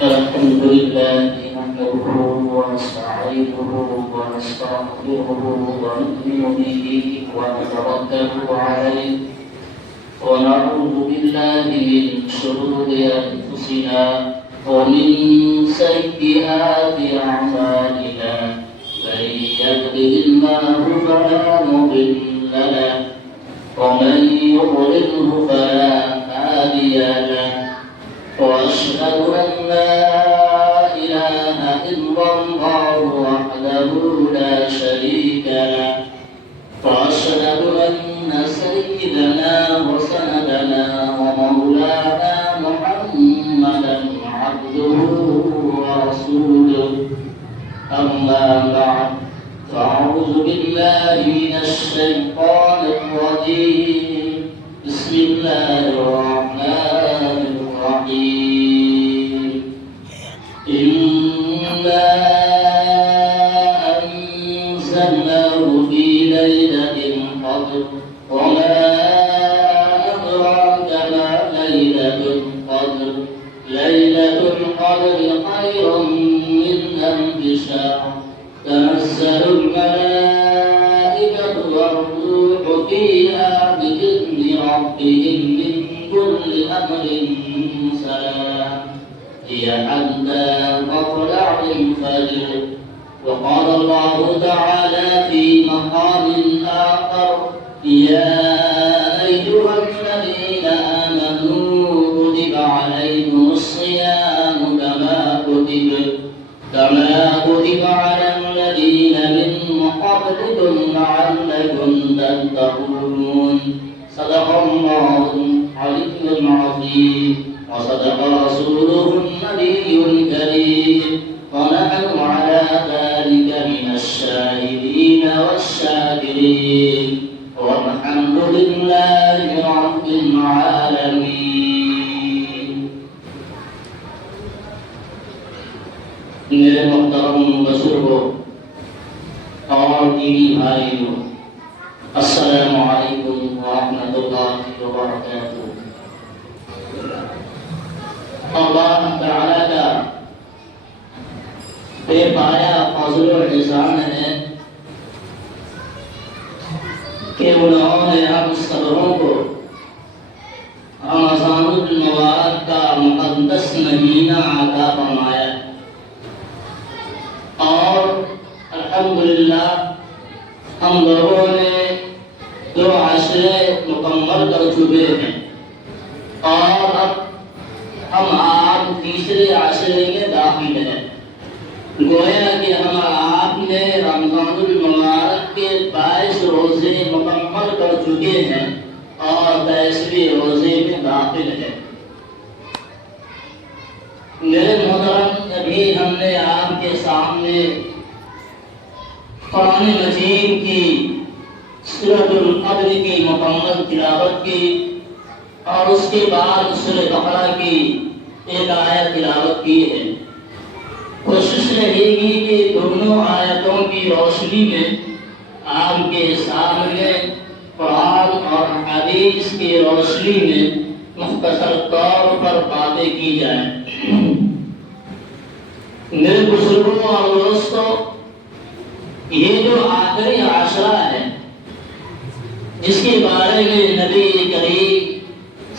الحمد لله نحمده ونستعينه ونستغفره ونؤمن به ونتوكل عليه ونعوذ بالله من شرور أنفسنا ومن سيئات أعمالنا من يهده الله فلا مضل له ومن يضلله فلا هادي له وأشهد أن لا إله إلا الله وحده لا شريك له وأشهد أن سيدنا وسندنا ومولانا محمدا عبده ورسوله أما بعد فأعوذ بالله من الشيطان الرجيم بسم الله الرحمن الرحيم إنا أنزلناه في ليلة القدر وما أدراك ما ليلة القدر ليلة القدر خير من ألف شهر تنزل الملائكة والروح فيها بإذن ربهم من كل أمر سلام هي حتى مطلع الفجر. وقال الله تعالى في مقام آخر يا أيها الذين آمنوا كتب عليكم الصيام كما كتب على الذين من قبلكم لعلكم تتقون. صدق الله العلي العظيم وصدق رسوله النبي الكريم ونحن على ذلك من الشاهدين والشاكرين والحمد لله رب العالمين. میرے محترم بزرگوں اور دینی بھائیوں، السلام علیکم ورحمۃ اللہ وبرکاتہ۔ اللہ تعالیٰ کا بے پایا فضل و احسان ہے کہ انہوں نے ہم سبوں کو رمضان المبارک کا مقدس مہینہ عطا فرمایا اور الحمدللہ ہم لوگوں نے 2 عشرے مکمل کر چکے ہیں اور اب ہم آپ تیسرے عشرے میں داخل ہیں۔ گویا کہ ہم آپ نے رمضان المبارک کے 22 روزے مکمل کر چکے ہیں اور 23ویں روزے میں داخل ہیں۔ میرے محترم، ابھی ہم نے آپ کے سامنے قرآن مجید کی سورۃ القدر کی مکمل تلاوت کی اور اس کے بعد سورۃ بقرہ کی ایک آیت تلاوت کی ہے۔ کوشش رہے گی کہ دونوں آیتوں کی روشنی میں آپ کے سامنے قرآن اور حدیث کی روشنی میں مختصر طور پر باتیں کی جائیں۔ میرے بزرگوں اور دوستوں، یہ جو آخری عشرہ ہے جس کے بارے میں نبی کریم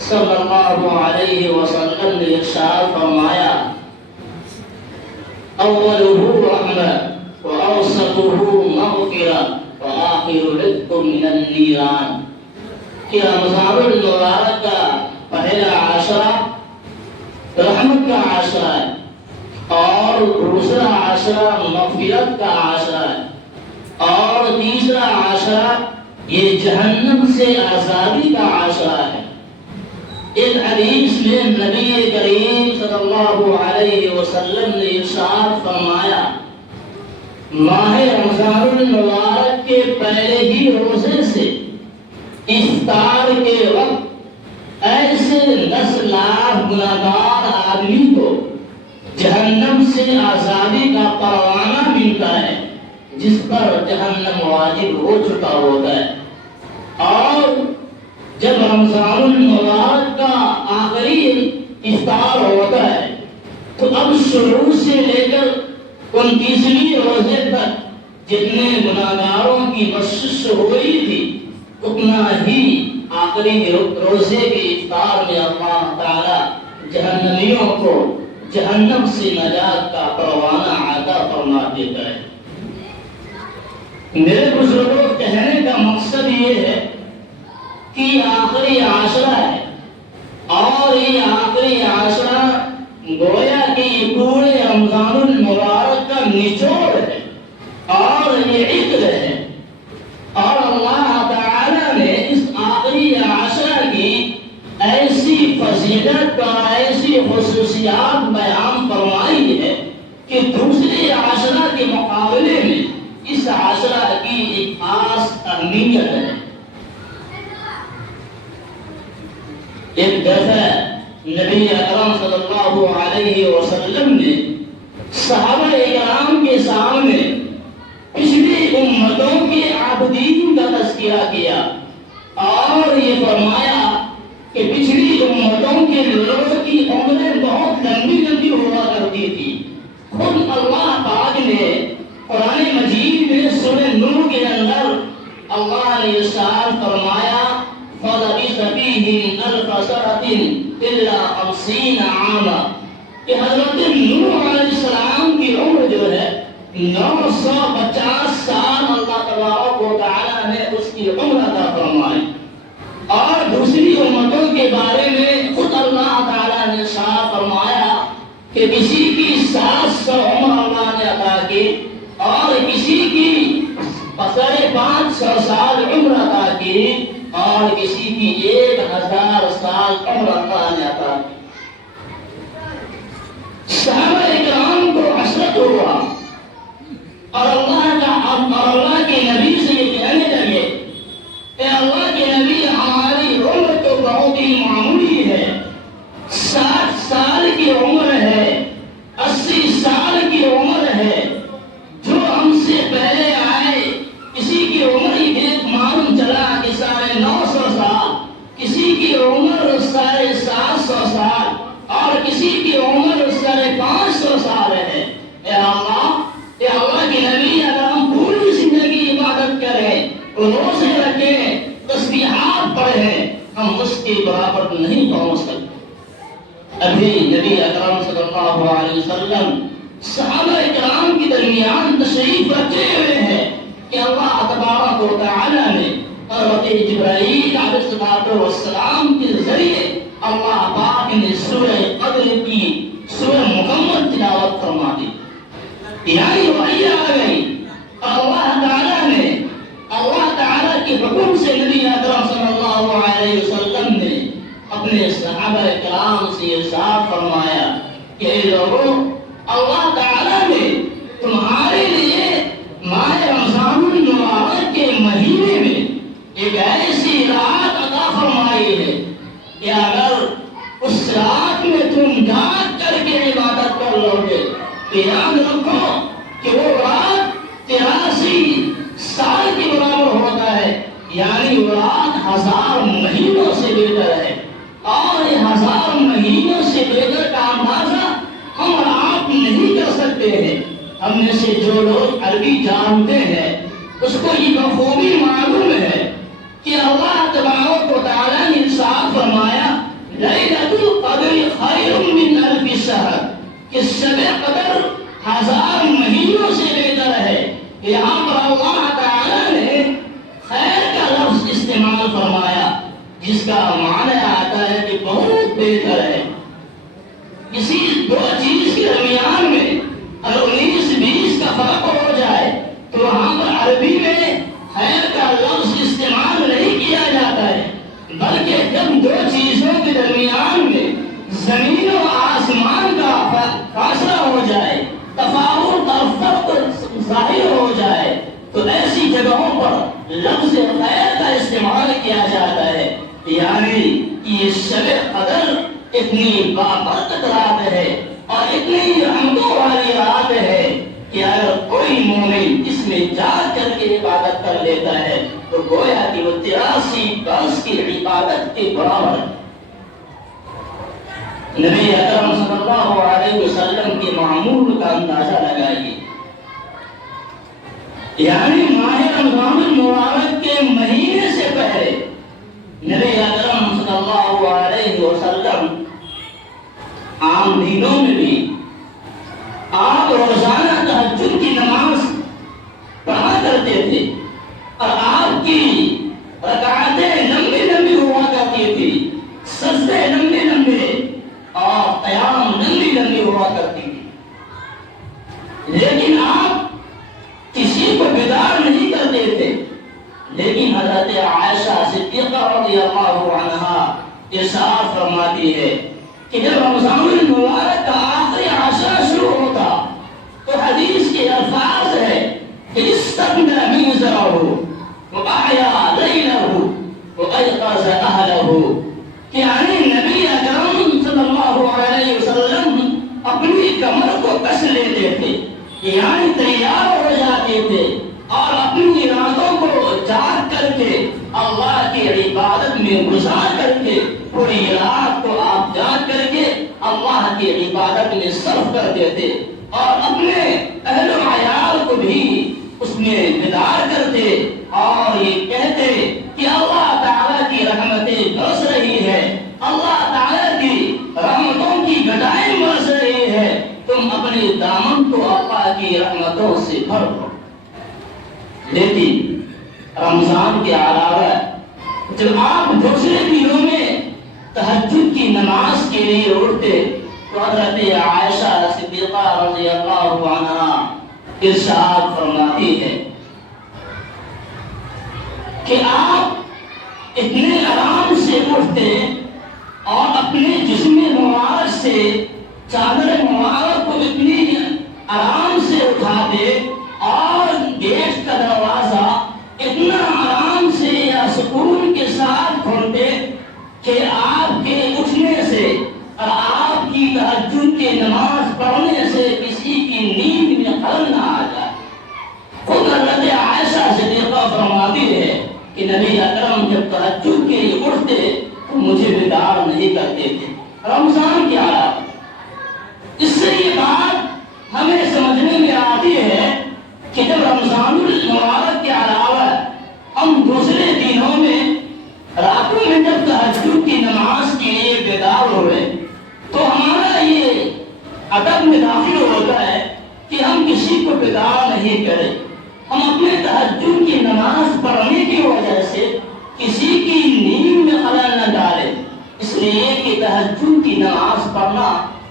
صلی اللہ علیہ وسلم نے ارشاد فرمایا اولہ رحمہ واوسطہ مغفرہ وآخر عتق من النیران، کہ رمضان المبارک کا پہلا عشرہ رحمت کا عشرہ ہے اور دوسرا عشرہ مغفرت کا عشرہ ہے اور تیسرا عشرہ یہ جہنم سے آزادی کا عشرہ ہے۔ ایک حدیث میں نبی کریم صلی اللہ علیہ وسلم نے ارشاد فرمایا ماہ رمضان المبارک کے پہلے ہی روزے سے افطار کے وقت ایسے 10 لاکھ گناہگار آدمی کو جہنم سے آزادی کا پروانہ ملتا ہے جس پر جہنم واجب ہو چکا ہوتا ہے، اور جب رمضان المبارک کا آخری افطار ہوتا ہے تو اب شروع سے لے کر 29ویں روزے تک جتنے گناہگاروں کی بخشش ہوئی تھی اتنا ہی آخری روزے کے افطار میں اللہ تعالی جہنمیوں کو جہنم سے نجات کا پروانہ عطا فرما دیتا ہے۔ میرے بزرگوں کہنے کا مقصد یہ ہے کہ آخری عاشرہ ہے اور یہ آخری عاشرہ گویا کہ یہ پورے رمضان المبارک کا نچوڑ ہے اور یہ عطر ہے، اور اللہ تعالی نے اس آخری عاشرہ کی ایسی فضیلت اور ایسی خصوصیات بیان فرمائی ہے کہ دوسرے عاشرہ کے مقابلے میں اس عاشرہ کی ایک خاص اہمیت ہے۔ ایک دفعہ نبی اکرم صلی اللہ علیہ وسلم نے صحابہ اکرام کے سامنے پچھلی امتوں کے عابدین کا تذکرہ کیا اور یہ فرمایا کہ پچھلی امتوں کے لوگوں کی عمریں بہت لمبی لمبی ہوا کرتی تھی۔ خود اللہ پاک نے قرآن مجید میں سورہ نور کے اندر اللہ نے ارشاد فرمایا فَلَبِثَ فِيهِمْ أَلْفَ سَنَةٍ إِلَّا 50 عَامًا کہ حضرت نوح علیہ السلام کی عمر جو ہے 950 سال اللہ تبارک و تعالی نے اس کی عمر عطا فرمائی، اور دوسری امتوں کے بارے میں خود اللہ تعالی نے ارشاد فرمایا کہ کسی کی 700 عمر اللہ نے عطا کی اور کسی کی 550 سال عمر عطا کی اور کسی کی 1000 سال عمر اللہ نے عطا کی۔ صحابہ اکرام کو حسرت ہوا اور اللہ کے نبی سے یہ کہنے لگے اے اللہ کے نبی ہماری عمر تو بہت ہی معمولی ہے، 60 سال کی عمر ہے، 80 سال کی عمر ہے، جو ہم سے پہلے آئے کسی کی عمر ہی دیکھ معلوم چلا کہ 950 سال، کسی کی عمر 750 سال اور کسی کی عمر 550 سال ہے۔ اے اللہ کے نبی اگر ہم پوری زندگی عبادت کریں، روزے رکھیں، تسبیحات پڑھیں، ہم اس کے برابر نہیں پہنچ سکتے۔ ابھی نبی اکرم صلی اللہ علیہ وسلم صحابہ اکرام کے درمیان تشریف رکھے ہوئے ہیں کہ اللہ تبارک و تعالی نے حضرت جبرائیل علیہ السلام کے ذریعے اللہ پاک نے سورہ قدر کی سورہ مکمل تلاوت فرما دی، یعنی وحی آ گئی۔ اللہ تعالی کے حکم سے نبی اکرم صلی اللہ علیہ وسلم نے اپنے صحابہ کرام سے ارشاد فرمایا کہ اے لوگوں، اللہ تعالی نے تمہارے لیے ماہ رمضان المبارک کے مہینے میں ایک ایسی رات عطا فرمائی ہے کہ اگر اس رات میں تم جاگ کر کے عبادت کر لو گے تو یاد رکھو کہ وہ رات 83 سال کے برابر ہوتا ہے، یعنی وہ رات 1000 مہینوں سے بہتر ہے، اور یہ 1000 مہینوں سے بہتر کا اندازہ ہم اور آپ نہیں کر سکتے ہیں۔ ہم میں سے جو لوگ عربی جانتے ہیں اس کو یہ بخوبی معلوم ہے کہ اللہ تبارک و تعالی نے ارشاد فرمایا لیلۃ القدر خیر من الف شہر کہ شب قدر 1000 مہینوں سے بہتر ہے۔ یہاں پر اللہ تعالی نے خیر کا لفظ استعمال فرمایا جس کا معنی آتا ہے کہ بہت بہتر ہے۔ کسی دو چیز کے درمیان میں اگر 19-20 کا فرق ہو جائے تو وہاں پر عربی میں خیر کا لفظ استعمال نہیں کیا جاتا ہے، بلکہ جب دو چیزوں کے درمیان میں زمین و آسمان کا فاصلہ ہو جائے، تفاوت اور فرق ظاہر ہو جائے تو ایسی جگہوں پر لفظ خیر کا استعمال کیا جاتا ہے، یعنی یہ شب قدر اتنی بابرکت رات ہے اور اتنی رحمتوں والی رات ہے کہ اگر کوئی مومن اس میں جا کر کے عبادت کر لیتا ہے تو گویا کہ وہ 83 برس کی عبادت کے برابر ہے۔ نبی اکرم صلی اللہ علیہ وسلم کے معمول کا اندازہ لگائیے، یعنی ماہ رمضان المبارک کے مہینے سے پہلے نبی اکرم صلی اللہ علیہ وسلم عام دنوں میں بھی آپ روزانہ تہجد کی نماز پڑھا کرتے تھے اور آپ کی رکعتیں لمبی لمبی ہوا کرتی تھی، سجدے لمبے لمبے اور قیام لمبی لمبی ہوا کرتی تھی، لیکن آپ کسی کو بیدار نہیں کرتے تھے۔ لیکن حضرت عائشہ صدیقہ رضی اللہ عنہا ارشاد فرماتی ہے کہ جب رمضان المبارک کا آخری عشرہ شروع ہوتا تو حدیث کے الفاظ ہے کہ استغنى منزره وأحيا ليله وأيقظ أهله، کہ یعنی نبی اکرم صلی اللہ علیہ وسلم اپنی کمر کو کس لیتے تھے، یعنی تیار ہو جاتے تھے اور اپنی راتوں کو جاگ کر کے اللہ کی عبادت میں گزار کر کے پوری رات کو آپ جاگ کر کے اللہ کی عبادت میں صرف کر دیتے اور اپنے اہل و عیال کو بھی اس میں بیدار کرتے اور یہ کہتے کہ اللہ تعالیٰ کی رحمتیں برس رہی ہے، اللہ تعالیٰ کی رحمتوں کی گدائیں برس رہی ہے، تم اپنے دامن کو اللہ کی رحمتوں سے بھر دو۔ لیکن رمضان کے علاوہ جب آپ دوسرے دنوں میں تہجد کی نماز کے لیے اٹھتے تو حضرت عائشہ صدیقہ رضی اللہ عنہا ارشاد فرماتی ہے کہ آپ اتنے آرام سے اٹھتے اور اپنے جسم مبارک سے چادر مبارک کو اتنی آرام سے اٹھاتے اور گیٹ کا دروازہ اتنا آرام سے یا سکون کے ساتھ کھولتے کہ آپ کے اٹھنے سے اور آپ کی تہجد کی نماز پڑھنے سے کسی کی نیند میں خلل نہ آ جائے۔ خود حضرت عائشہ صدیقہ فرماتی ہے کہ نبی اکرم جب تہجد کے لیے اٹھتے تو مجھے بیدار نہیں کرتے تھے رمضان کے علاوہ۔ اس سے یہ بات ہمیں سمجھنے میں آتی ہے کہ جب رمضان المبارک کے علاوہ ہم دوسرے دنوں میں راتوں میں جب تہجد کی نماز کے لیے بیدار ہو رہے تو ہمارا یہ ادب میں داخل ہوتا ہے کہ ہم کسی کو بیدار نہیں کریں، ہم اپنے تہجد کی نماز پڑھنے کی وجہ سے کسی کی نیند میں خلل نہ ڈالیں، اس لیے کہ تہجد کی نماز پڑھنا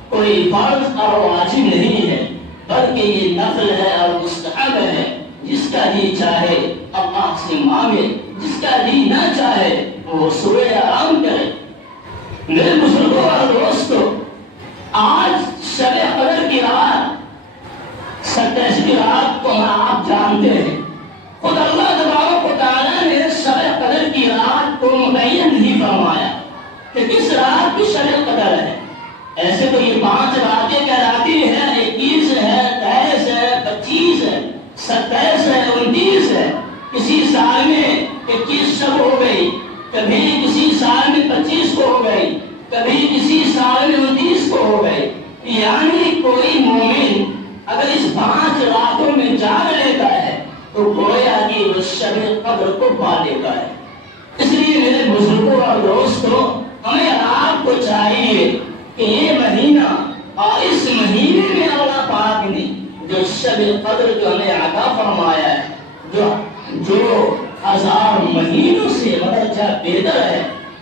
کوئی فرض اور واجب نہیں ہے بلکہ یہ نفل ہے اور مستحب ہے، جس کا جی چاہے اللہ سے مانگے، جس کا جی نہ چاہے وہ سوئے آرام کرے۔ میرے بزرگوں اور دوستو، آج شب قدر کی رات 27 کی رات کو آپ جانتے ہیں، خود اللہ تبارک و تعالیٰ نے شب قدر کی رات کو متعین نہیں فرمایا کہ کس رات کی شب قدر ہے۔ ایسے تو یہ 5 راتیں کہلاتی ہیں، 21 ہے، 23 ہے، 25 ہے، 27 ہے، 29 ہے۔ کسی سال میں 21 شب ہو گئی، کبھی کسی سال میں 25 کو ہو گئی، کبھی کسی سال میں 29 کو ہو گئی۔ یعنی کوئی مومن اگر اس 5 راتوں میں جاگ لیتا ہے تو گویا کہ وہ شب قدر کو پا لیتا ہے۔ اس لیے میرے بزرگوں اور دوستوں، ہمیں آپ کو چاہیے کہ یہ مہینہ اور اس مہینے میں اللہ پاک نے جو شب قدر جو ہمیں عطا فرمایا ہے، جو 1000 مہینوں سے درجہ بہتر ہے،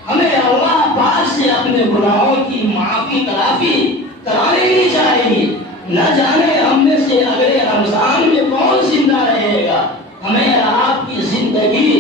ہمیں اللہ پاک سے اپنے گناہوں کی معافی تلافی کرانی چاہیے۔ نہ جانے ہم میں سے اگلے رمضان میں کون زندہ رہے گا۔ ہمیں آپ کی زندگی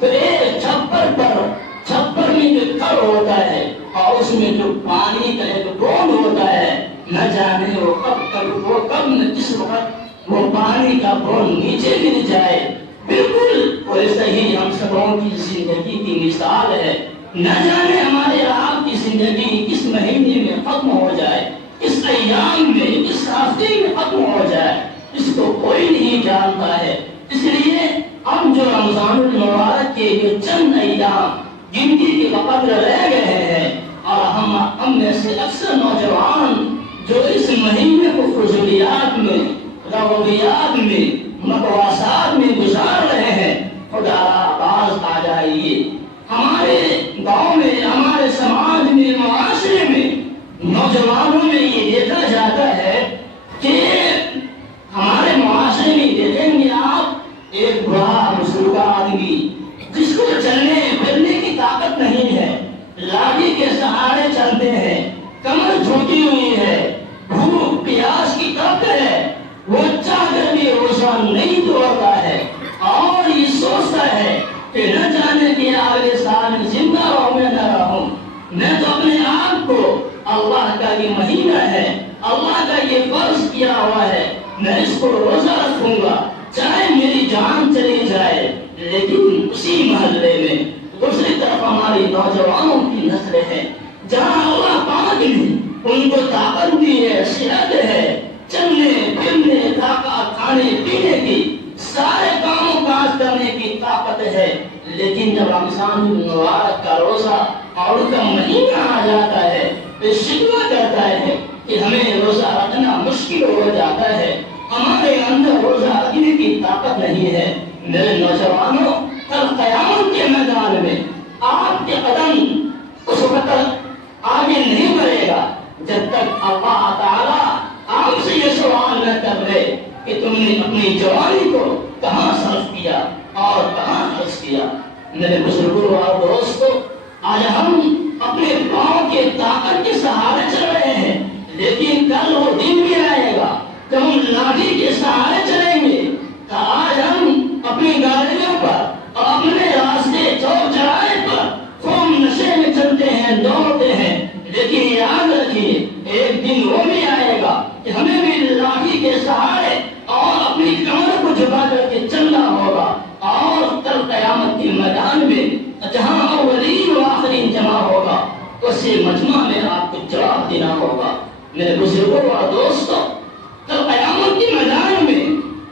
پھر ایک چھپر میں جو تھر ہوتا ہے اور اس میں جو پانی کا ایک بوند ہوتا ہے، نہ جانے وہ کب جس وقت وہ پانی کا بوند نیچے گر جائے۔ بالکل ویسے ہی ہم سبوں کی زندگی کی مثال ہے، نہ جانے ہمارے آپ کی زندگی کس مہینے میں ختم ہو جائے، کس ایام میں، کس ہفتے میں ختم ہو جائے۔ اس کو کوئی نہیں جانتا ہے۔ اس لیے اب جو رمضان المبارک کے جو چند ایام گنتی کے وقت رہ گئے ہیں، اور ہم میں سے اکثر نوجوان جو اس مہینے کو فضولیات میں، رویات میں، مقواسات میں گزار رہے ہیں، خدا باز آ جائیے۔ ہمارے گاؤں میں، ہمارے سماج میں، معاشرے میں، نوجوانوں میں یہ دیکھا جاتا ہے کہ ہمارے معاشرے میں دیکھیں گے آپ ایک بڑا بزرگ آدمی جس کو چلنے پھرنے کی طاقت نہیں ہے، لاٹھی کے سہارے چلتے ہیں، کمر جھکی ہوئی ہے، بھوک پیاس کی تپ ہے، وہ چاہ کر بھی روزہ نہیں توڑتا ہے اور یہ سوچتا ہے کہ نہ جانے کہ اگلے سال زندہ رہوں میں نہ رہوں، میں تو اپنے آپ کو اللہ کا یہ مہینہ ہے، اللہ کا یہ فرض کیا ہوا ہے، میں اس کو روزہ رکھوں گا چاہے میری جان چلی جائے۔ لیکن اسی محلے میں دوسری طرف ہماری نوجوانوں کی نسلیں ہیں جہاں اللہ پاک نے ان کو طاقت دی ہے، صحت ہے، چلنے پھرنے، طاقت کھانے پینے کی، سارے کاموں کاج کرنے کی طاقت ہے، لیکن جب رمضان المبارک کا روزہ اور ان کا مہینہ آ جاتا ہے تو شکوہ کرتا ہے کہ ہمیں روزہ رکھنا مشکل ہو جاتا ہے، ہمارے اندر روزہ رکھنے کی طاقت نہیں ہے۔ میرے نوجوانوں، کل قیامت کے میدان میں آپ کے قدم اس وقت تک آگے نہیں بڑھے گا جب تک اللہ تعالیٰ آپ سے یہ سوال نہ کر لے کہ تم نے اپنی جوانی کو کہاں صرف کیا اور کہاں خرچ کیا۔ میرے بزرگوں اور دوستوں، آج ہم اپنے پاؤں کے طاقت کے سہارے چل رہے ہیں، لیکن کل وہ دن بھی آئے گا جب ہم لاٹھی کے سہارے چلیں گے۔ آج ہم اپنی گاڑیوں پر اور اپنے راستے چوک چوراہے پر خوب نشے میں چلتے ہیں، دوڑتے ہیں، لیکن یاد رکھیے ایک دن وہ بھی آئے گا کہ ہمیں بھی لاٹھی کے سہارے اور اپنی کمر کو جھکا کر کے چلنا ہوگا، اور کل قیامت کے میدان میں جہاں اولین و آخرین جمع ہوگا اسی مجمع میں آپ کو جواب دینا ہوگا۔ میرے بزرگوں اور دوستوں، کل قیامت کے میدان میں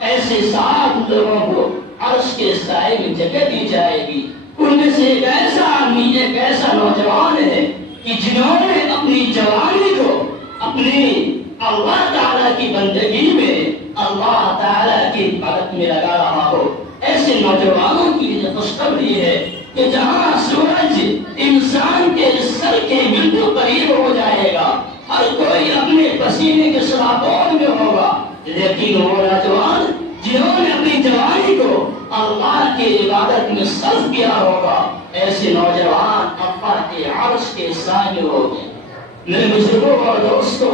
ایسے 7 لوگوں کو عرش کے سائے میں جگہ دی جائے گی۔ ان میں سے ایک ایسا آدمی، ایک ایسا نوجوان ہے کہ جنہوں نے اپنی جوانی کو اپنی اللہ تعالیٰ کی بندگی میں، اللہ تعالیٰ کی عبادت میں لگا رہا ہو۔ ایسے نوجوانوں کی خوشخبری ہے کہ جہاں سورج انسان کے سر کے بالکل قریب ہو جائے گا، ہر کوئی اپنے پسینے کے سراپون میں ہوگا، لیکن وہ نوجوان جنہوں نے اپنی جوانی کو اللہ کی عبادت میں صرف کیا ہوگا، ایسے نوجوان اللہ کے عرش کے سائے ہو گئے۔ میرے بزرگوں اور دوستوں،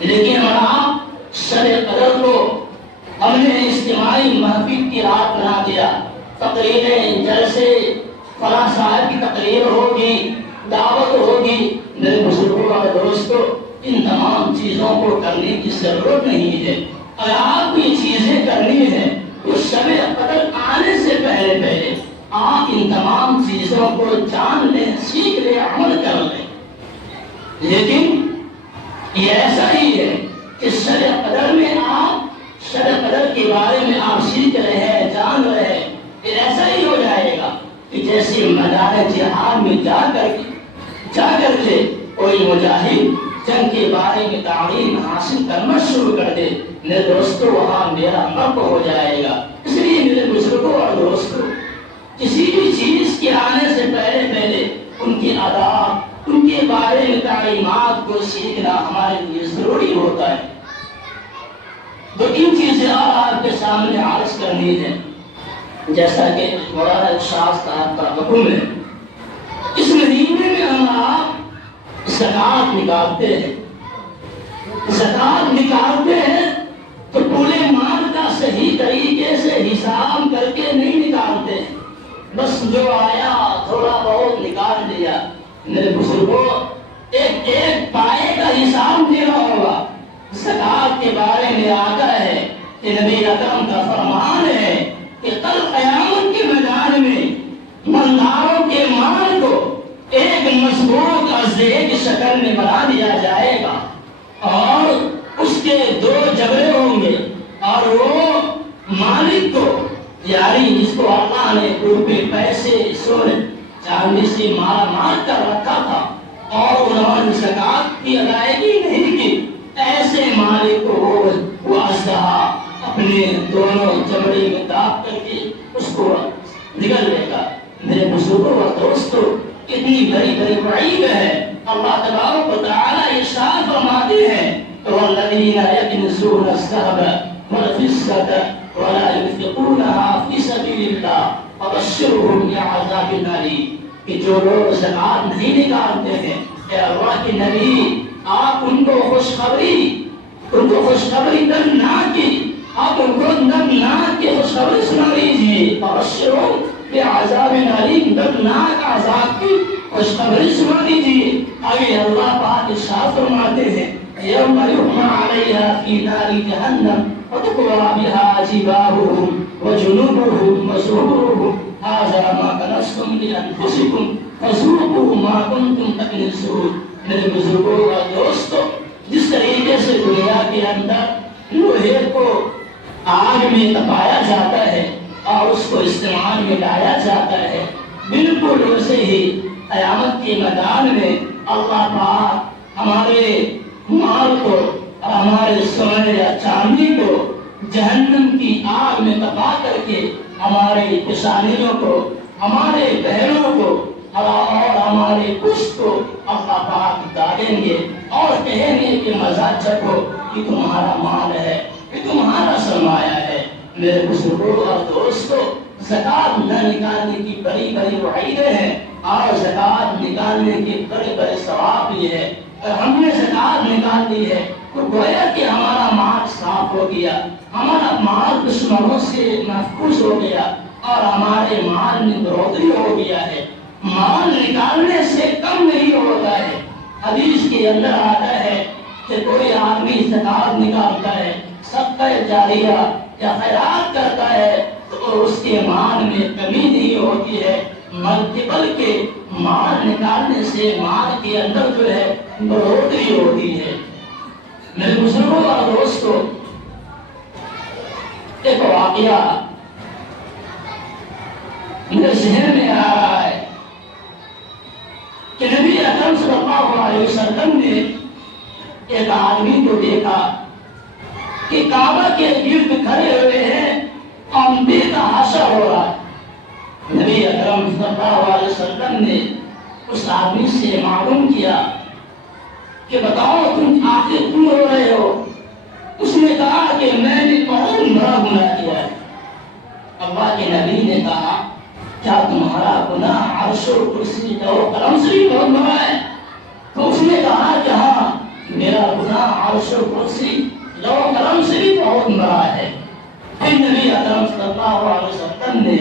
لیکن اگر آپ شب قدر کو ہم نے اجتماعی محفل کی رات بنا دیا، تقریریں، جلسے، فلاں صاحب کی تقریر ہوگی، دعوت ہوگی، میرے بزرگوں اور دوستوں، ان تمام چیزوں کو کرنے کی ضرورت نہیں ہے۔ اگر آپ یہ چیزیں کرنی ہیں تو شب قدر آنے سے پہلے آپ ان تمام چیزوں کو جان لیں، سیکھ لیں، عمل کر لیں۔ لیکن یہ ایسا ہی ہے کہ شب قدر میں آپ شب قدر کے بارے میں آپ سیکھ رہے ہیں، جان رہے ہیں، یہ ایسا ہی ہو جائے گا کہ جیسے میدان جہاد میں جا کر کے کوئی مجاہد جنگ کے بارے میں تعلیم حاصل کرنا شروع کر دے، میرے دوستوں وہاں میرا مرد ہو جائے گا۔ اس لیے میرے بزرگوں اور دوستوں، کسی بھی چیز کے آنے سے پہلے ان کی آداب، ان کے بارے میں تعلیمات کو سیکھنا ہمارے لیے ضروری ہوتا ہے۔ 2-3 چیزیں اور آپ کے سامنے عرض کرنی ہے، جیسا کہ مولانا ارشاد صاحب کا حکم ہے۔ اس مہینے میں ہم آپ زکوٰۃ نکالتے ہیں، زکوٰۃ نکالتے ہیں تو پورے مال کا صحیح طریقے سے حساب کر کے نہیں نکالتے، بس جو آیا تھوڑا بہت نکال لیا۔ میرے بزرگوں، ایک پائے کا حساب دینا ہوگا۔ زکوٰۃ کے بارے میں آتا ہے کہ نبی اکرم کا فرمان ہے کہ کل قیامت کے میدان میں مالداروں کے مال کو ایک مضبوط عضے کی شکل میں بنا دیا جائے گا، اور اس کے 2 جبڑے ہوں گے، اور وہ اللہ نے روپے پیسے سونے چاندی سے مالا مال کر رکھا تھا اور انہوں نے زکات کی ادائیگی نہیں کی، ایسے مالک کو وہ اژدہا اپنے دونوں چمڑی میں داب کر کے اس کو نگل لے گا۔ میرے بزرگوں اور دوستوں، کتنی بڑی بڑی وعید ہے۔ اللہ تبارک و تعالی ارشاد فرماتے ہیں والذین یکنزون الذهب والفضة ولا ينفقونها في سبيل الله فبشرهم بعذاب أليم، کہ جو لوگ زکات نہیں نکالتے ہیں، اے اللہ کے نبی آپ ان کو خوشخبری دردناک کی، آپ ان کو دردناک کی خوشخبری سنا دیجیے۔ فبشرهم بعذاب أليم، دردناک عذاب کی خوشخبری سنا دیجیے۔ آگے اللہ پاک ارشاد فرماتے ہیں یوم یحمى علیہا فی نار جہنم وتقوی بها جباہہم وجنوبہم وظہورہم ھذا ما کنزتم لانفسکم فذوقوا ما کنتم تکنزون۔ میرے بزرگوں اور دوستوں، جس طریقے سے دنیا کے اندر لوہے کو آگ میں تپایا جاتا ہے اور اس کو استعمال میں لایا جاتا ہے، بالکل ویسے ہی قیامت کے میدان میں اللہ پاک ہمارے مال کو اور ہمارے سونے یا چاندی کو جہنم کی آگ میں تپا کر کے ہمارے پیشانیوں کو، ہمارے بہنوں کو اور ہمارے پشت کو اللہ پاک ڈالیں گے اور کہیں گے کہ مزہ چکھو، یہ تمہارا مال ہے، یہ تمہارا سرمایہ ہے۔ میرے بزرگوں اور دوستوں، زکات نہ نکالنے کی بڑی بڑی وعیدیں ہیں اور زکات نکالنے کے بڑے بڑے ثواب بھی ہے۔ اگر ہم نے زکات نکال دی ہے تو گویا کہ ہمارا مال صاف ہو گیا، ہمارا مال دشمنوں سے محفوظ ہو گیا اور ہمارے مال میں بڑھوتری ہو گیا ہے۔ مال نکالنے سے کم نہیں ہوتا ہے۔ حدیث کے اندر آتا ہے کہ کوئی آدمی زکات نکالتا ہے، صدقہ جاریہ یا خیرات کرتا ہے تو اس کے مال میں کمی نہیں ہوتی ہے، بلکہ مال نکالنے سے مال کے اندر جو ہے بڑھوتری ہوتی ہے۔ میرے بزرگوں اور دوستوں، ایک واقعہ میرے ذہن میں آ رہا ہے کہ نبی اکرم صلی اللہ علیہ وسلم نے ایک آدمی کو دیکھا کہ کعبہ کے گرد کھڑے ہوئے ہیں اور بے تحاشا ہو رہا ہے۔ نبی اکرم صلی اللہ علیہ وسلم نے اس آدمی سے معلوم کیا کہ بتاؤ تم آخر کیوں رو رہے ہو؟ اس نے کہا کہ میں نے بہت بڑا گناہ کیا ہے۔ اللہ کے نبی نے کہا کیا تمہارا گناہ عرش و کرسی و قلم سے بھی بہت بڑا ہے؟ تو اس نے کہا کہ ہاں، میرا گناہ عرش و کرسی و قلم سے بھی بہت بڑا ہے۔ پھر نبی اکرم صلی اللہ علیہ وسلم نے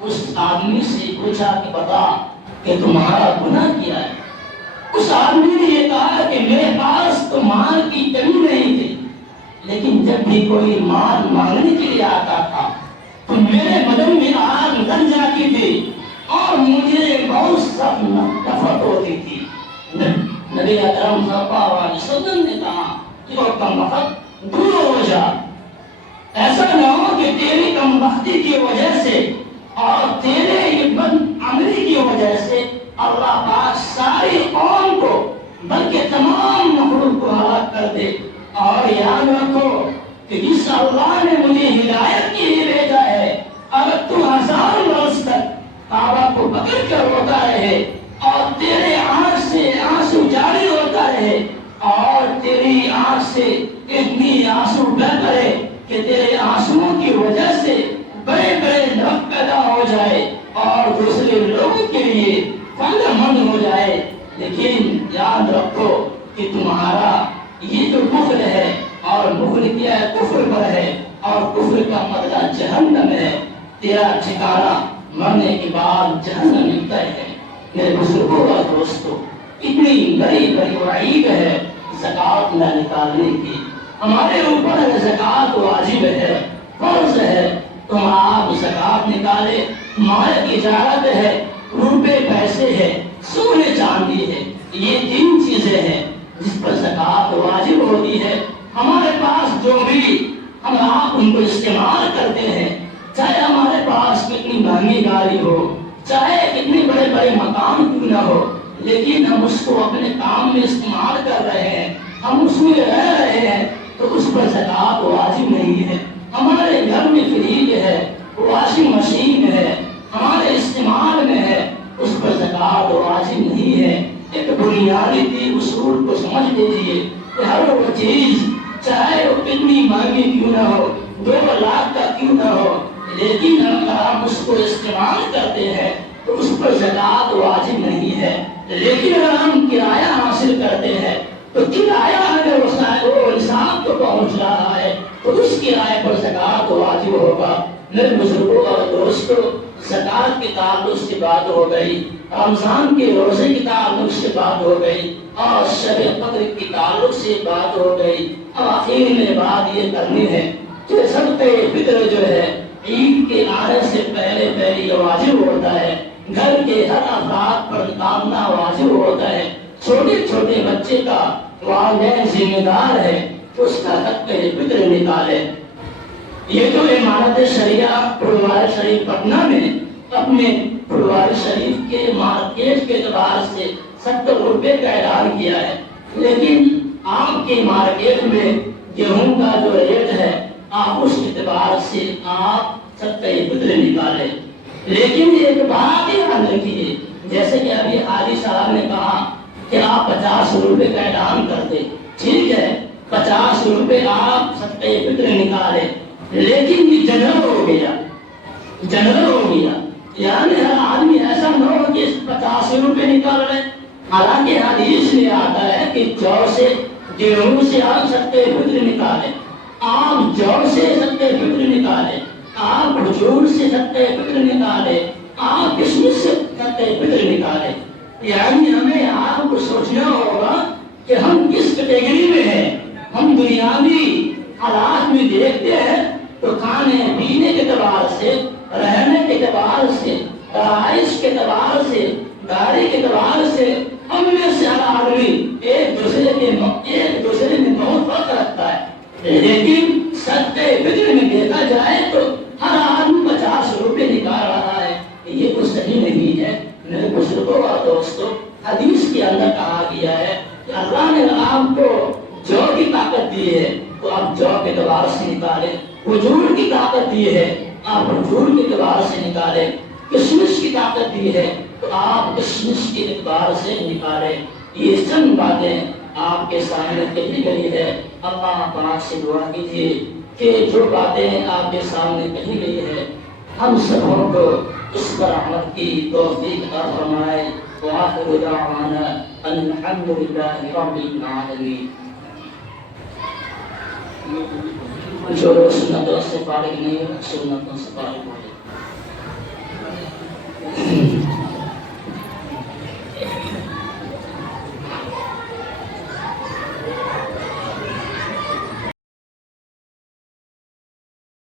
اس آدمی سے پوچھا کہ بتا کہ تمہارا گناہ کیا ہے؟ اس آدمی نے یہ کہا کہ میرے پاس تو مال کی کمی نہیں تھی، لیکن جب بھی کوئی مال مانگنے کے لیے آتا تھا تو میرے بدن میں آگ لگ جاتی تھی اور مجھے بہت سخت نفرت ہوتی تھی۔ نبی اکرم صلی اللہ علیہ وسلم نے کہا کہ وہ کم وقت دور ہو جا، ایسا نہ ہو کہ تیری کم بختی کی وجہ سے اور تیرے بد عملی کی وجہ سے اللہ پاک ساری قوم کو بلکہ تمام مخلوق کو ہلاک کر دے۔ اور یاد رکھو کہ جس اللہ نے مجھے ہدایت کے لیے بھیجا ہے، اگر تو 1000 برس تک کعبہ کو پکڑ کر روتا رہے اور تیرے آنکھ سے آنسو جاری ہوتا رہے اور تیری آنکھ سے اتنی آنسو بہ پڑے کہ تیرے آنسوؤں کی وجہ سے بڑے بڑے نفع پیدا ہو جائے اور دوسرے لوگوں کے لیے فائدہ مند ہو جائے، لیکن یاد رکھو کہ تمہارا یہ جو کفر ہے اور کفر کیا ہے کفر پر ہے اور کفر کا بدلہ جہنم ہے، تیرا ٹھکانہ مرنے کے بعد جہنم ملتا ہے۔ میرے بزرگوں اور دوستوں، اتنی بڑی بڑی وعید ہے زکات نہ نکالنے کی۔ ہمارے اوپر زکات واجب ہے، فرض ہے، تو آپ زکات نکالے۔ مال کی تجارت ہے، روپے پیسے ہے، سونے چاندی ہے، یہ 3 چیزیں ہیں جس پر زکات واجب ہوتی ہے۔ ہمارے پاس جو بھی ہم آپ ان کو استعمال کرتے ہیں، چاہے ہمارے پاس کتنی مہنگی گاڑی ہو، چاہے کتنے بڑے بڑے مکان کیوں نہ ہو، لیکن ہم اس کو اپنے کام میں استعمال کر رہے ہیں، ہم اس میں رہ رہے ہیں، تو اس پر زکوٰۃ واجب نہیں ہے۔ ہمارے گھر میں فریج ہے، واشنگ مشین ہے، ہمارے استعمال میں ہے، اس پر زکوٰۃ واجب نہیں ہے۔ ایک بنیادی اصول کو سمجھ لیجیے کہ ہر وہ چیز چاہے وہ کتنی مہنگی کیوں نہ ہو، 2 لاکھ کا کیوں نہ ہو، لیکن اگر ہم اس کو استعمال کرتے ہیں تو اس پر زکوٰۃ واجب نہیں ہے۔ لیکن اگر ہم کرایہ حاصل کرتے ہیں تو کرایہ اگر وہ نصاب کو پہنچ رہا ہے تو اس کرایہ پر زکوٰۃ واجب ہوگا۔ میرے بزرگوں اور دوستوں، زکوٰۃ کے تعلق سے بات ہو گئی، رمضان کے روزے کے تعلق سے بات ہو گئی، اور شب قدر کے تعلق سے بات ہو گئی۔ اب آخر میں بات یہ کرنی ہے کہ صدقہ فطر جو ہے عید کے آنے سے پہلے یہ واجب ہوتا ہے، گھر کے ہر افراد پر نکالنا واجب ہوتا ہے۔ چھوٹے چھوٹے بچے کا والدین ذمہ دار ہے کہ اس کا صدقہ فطر نکالے۔ یہ جو امارت شریعہ پھلواری شریف پٹنہ میں اپنے پھلواری شریف کے مارکیٹ کے اعتبار سے 70 روپے کا اعلان کیا ہے، لیکن آپ کے مارکیٹ میں گیہوں کا جو ریٹ ہے آپ اس اعتبار سے آپ صدقہ فطر نکالے۔ لیکن ایک بات یاد رکھیے، جیسے کہ ابھی حاجی صاحب نے کہا کہ آپ 50 روپے کا اعلان کر دیں، ٹھیک ہے، 50 روپے آپ صدقہ فطر نکالے، لیکن یہ جنرل ہو گیا، یعنی ہر آدمی ایسا نہ ہو کہ 50 روپے نکال رہے۔ حالانکہ حدیث میں آتا ہے کہ جو سے گیہوں سے آپ صدقہ فطر نکالے، آپ جو سے صدقہ فطر نکالے، آپ کھجور سے صدقہ فطر نکالے، آپ کشمش سے صدقہ فطر نکالے۔ یعنی ہمیں آپ کو سوچنا ہوگا کہ ہم کس کیٹیگری میں ہیں۔ ہم دنیاوی حالات میں دیکھتے ہیں تو کھانے پینے کے اعتبار سے، رہنے کے اعتبار سے، رہائش کے اعتبار سے، گاڑی کے اعتبار سے ہم میں سے ہر آدمی ایک دوسرے میں بہت فرق رکھتا ہے، لیکن صدقہ فطر میں دیکھا جائے تو ہر آدمی 50 روپے نکال رہا ہے۔ یہ تو صحیح نہیں ہے۔ میرے بزرگوں اور دوستوں، حدیث کے اندر کہا گیا ہے کہ اللہ نے آپ کو جو کی طاقت دی ہے تو آپ جو کے اعتبار سے نکالے، کھجور کی طاقت دی ہے آپ کھجور کے اعتبار سے نکالے، کشمش کی طاقت دی ہے تو آپ کشمش کے اعتبار سے نکالے۔ یہ چند باتیں آپ کے سامنے کہی گئی ہے۔ اللہ پاک سے دعا کیجیے کہ جو باتیں آپ کے سامنے کہی گئی ہے ہم سبوں کو اس پر عمل کی توفیق عطا فرمائے۔ وآخر دعوانا ان الحمد للہ رب العالمین۔ جو لوگ سنتوں سے فارغ نہیں ہو، سنتوں سے فارغ ہو جائے۔